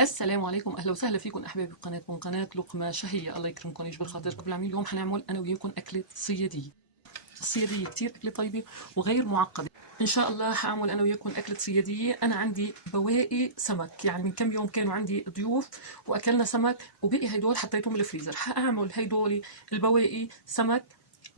السلام عليكم، اهلا وسهلا فيكم احبابي بقناتكم قناه لقمه شهيه. الله يكرمكم يجبر خاطركم بالعميل. اليوم حنعمل انا وياكم اكله صياديه. الصياديه كتير اكله طيبه وغير معقده. ان شاء الله حاعمل انا وياكم اكله صياديه. انا عندي بواقي سمك، يعني من كم يوم كانوا عندي ضيوف واكلنا سمك وبقي هدول حطيتهم بالفريزر. حاعمل هدول البواقي سمك.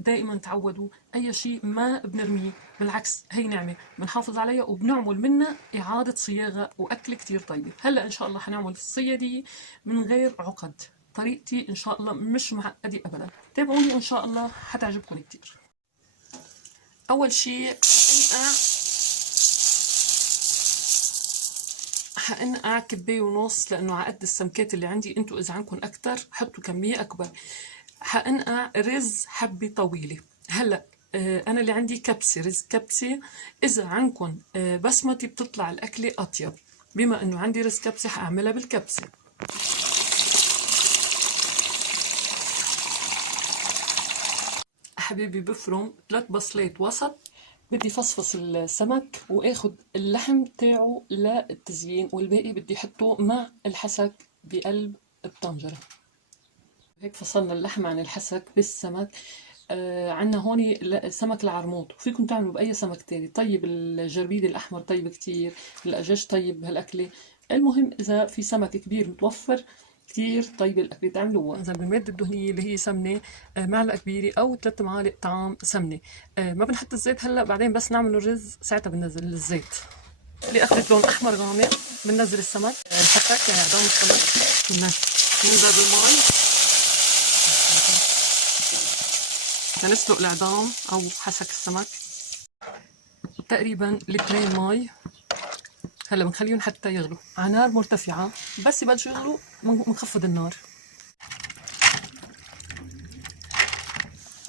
دائما تعودوا اي شيء ما بنرميه، بالعكس هي نعمه بنحافظ عليها وبنعمل منها اعاده صياغه واكل كتير طيبه. هلا ان شاء الله حنعمل الصياديه من غير عقد. طريقتي ان شاء الله مش معقده ابدا، تابعوني ان شاء الله حتعجبكم كتير. اول شيء حنقع كباية ونص، لانه على قد السمكات اللي عندي. انتوا اذا عندكم اكتر حطوا كمية اكبر. حنقع رز حبة طويلة. هلا انا اللي عندي كبسة، رز كبسة. اذا عندكم بسمتي بتطلع الاكلة اطيب. بما انه عندي رز كبسة حاعملها بالكبسة. حبيبي بفرم 3 بصلات وسط. بدي فصفص السمك واخد اللحم تاعه للتزيين، والباقي بدي احطه مع الحسك بقلب الطنجرة. هيك فصلنا اللحم عن الحسك بالسمك. عنا هون سمك العرموط، وفيكم تعملوا بأي سمك تاني طيب. الجربيد الأحمر طيب كتير، الأجاج طيب بهالأكلة. المهم إذا في سمك كبير متوفر كتير طيب الأكلة تعملوها. إذا بالمادة الدهنية اللي هي سمنة، معلقة كبيرة أو 3 معالق طعام سمنة. ما بنحط الزيت هلا، بعدين بس نعمل الرز ساعتها بننزل الزيت. اللي أخذت لون أحمر غامق بننزل السمك، الحسك يعني عظام السمك. بننزل بالماء لنسلق العظام أو حسك السمك. تقريبا لترين مي. هلا بنخليهم حتى يغلوا على نار مرتفعة. بس يبلشوا يغلوا بنخفض النار.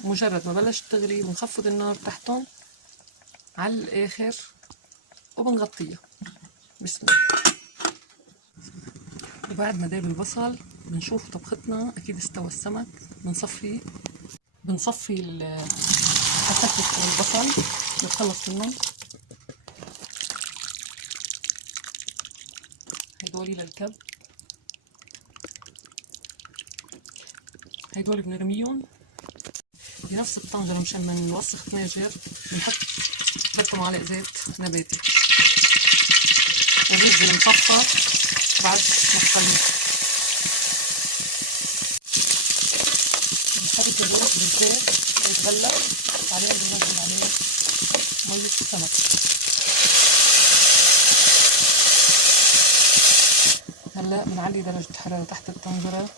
مجرد ما بلشت تغلي بنخفض النار تحتهم على الآخر وبنغطيها. بسم الله. وبعد ما داب البصل بنشوف طبختنا أكيد استوى السمك. بنصفي الحسك والبصل، نتخلص منهم. هدولي للكب، هدول بنرميهم بنفس الطنجرة مشان ما نوسخ طناجر. بنحط معلقة زيت نباتي وبننزل نصفى بعد ما تخليه. بنحط الرز بالزيت يتغلى، بعدين بننزل عليه مية السمك. هلا بنعلي درجة الحرارة تحت الطنجرة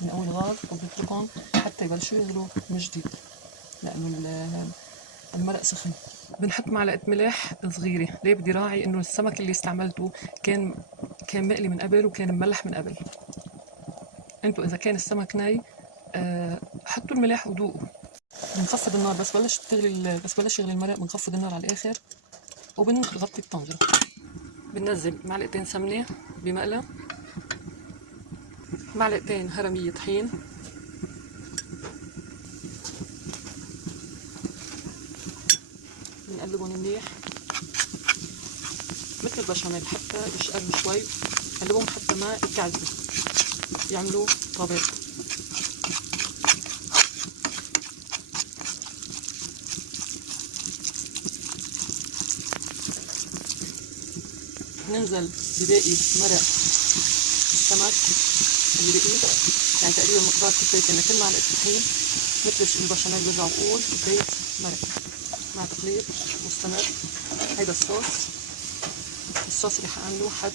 من أول غاز وبنتركهم حتى يبلشوا يغلوا من جديد، لأنه المرق سخن. بنحط معلقة ملح صغيرة. ليه بدي راعي إنه السمك اللي استعملته كان مقلي من قبل وكان مملح من قبل. انتوا إذا كان السمك ني حطوا الملح وذوقوا. بنخفض النار بس بلش يغلي المرق. بنخفض النار على الآخر وبنغطي الطنجرة. بننزل معلقتين سمنة بمقلى، معلقتين هرمية طحين، بنقلبهم منيح مثل البشاميل حتى يشقروا شوي. قلبهم حتى ما يكعجبوا، يعملوا طابق. ننزل بباقي مرق السمك اللي بقي، يعني تقريبا مقدار كوبايتين لكل معلقة طحين. مثل البشاميل برجع بقول كوباية مرق مع تقليب مستمر. هيدا الصوص اللي حعمله حد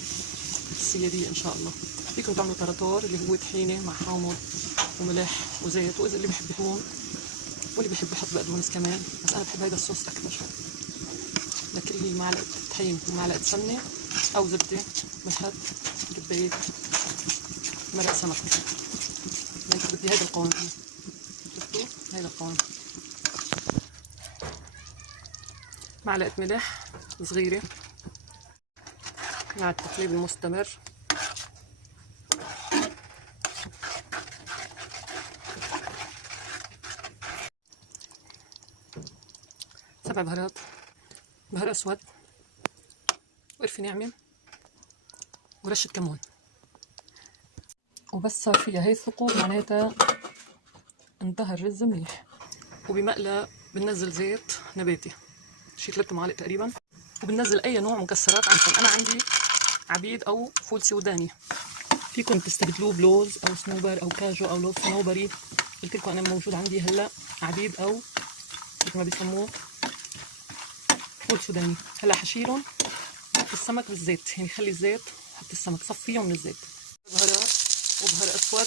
الصيادية ان شاء الله. فيكم تعملوا تراتور اللي هو طحينة مع حامض وملح وزيت، واذا اللي بحب يحمون واللي بحب يحط بقدونس كمان، بس انا بحب هيدا الصوص اكثر شوي. لكن هي معلقة طحين ومعلقة سمنة او زبدة بنحط كباية مرق سمك. هيك بدي هيدا القوام. شفتوا هيدا القوام. معلقة ملح صغيرة مع التقليب المستمر. سبع بهارات، بهار اسود وقرفة ناعمة ورشة كمون. وبس صار فيها هي الثقوب معناتها انتهى الرز منيح. وبمقلى بننزل زيت نباتي شي 3 معالق تقريبا، وبننزل اي نوع مكسرات عندكم. انا عندي عبيد او فول سوداني، فيكم تستبدلوه بلوز او صنوبر او كاجو او لوز صنوبري. قلت لكم انا موجود عندي هلا عبيد او مثل ما بيسموه فول سوداني. هلا حشيلهم السمك بالزيت، يعني خلي الزيت حط السمك صفيهم من الزيت. بهارات وبهار اسود